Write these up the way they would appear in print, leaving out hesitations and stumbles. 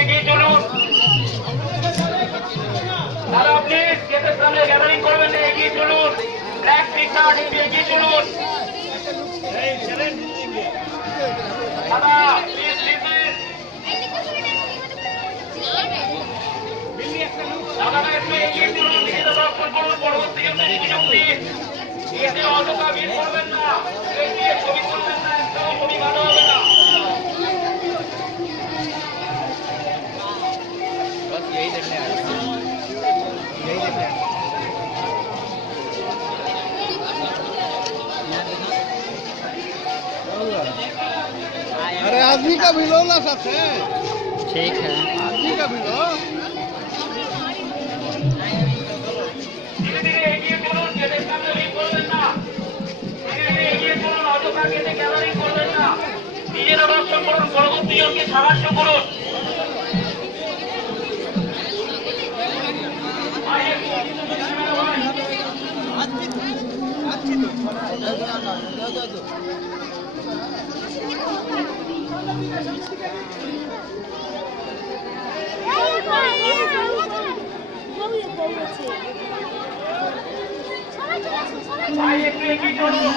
এগিয়ে চলুন দাদা, আপনি গেটের সামনে গ্যাদারিং করবেন না, এগিয়ে চলুন। ব্ল্যাক টি শার্ট এগিয়ে চলুন দাদা, প্লিজ প্লিজ দাদা একটু এগিয়ে চলুন, নিজেরা দর্শন করুন। পরবর্তী অযথা ভিড় করবেন না, এগিয়ে ছবি তুলবেন না, একটাও ছবি ভালো হবে না। अरे आदमी का भी लो ना सबसे। ठीक है, आदमी का भी लो। ধীরে ধীরে এগিয়ে চলুন, গেটের সামনে ভিড় করবেন না। ধীরে ধীরে এগিয়ে চলুন, অযথা গেটে গ্যাদারিং করবেন না। নিজেরা দর্শন করুন, পরবর্তী জনকে সাহায্য করুন। ভাই একটু এগিয়ে চলুন।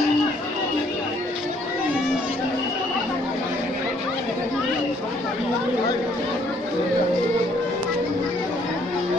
Thank you.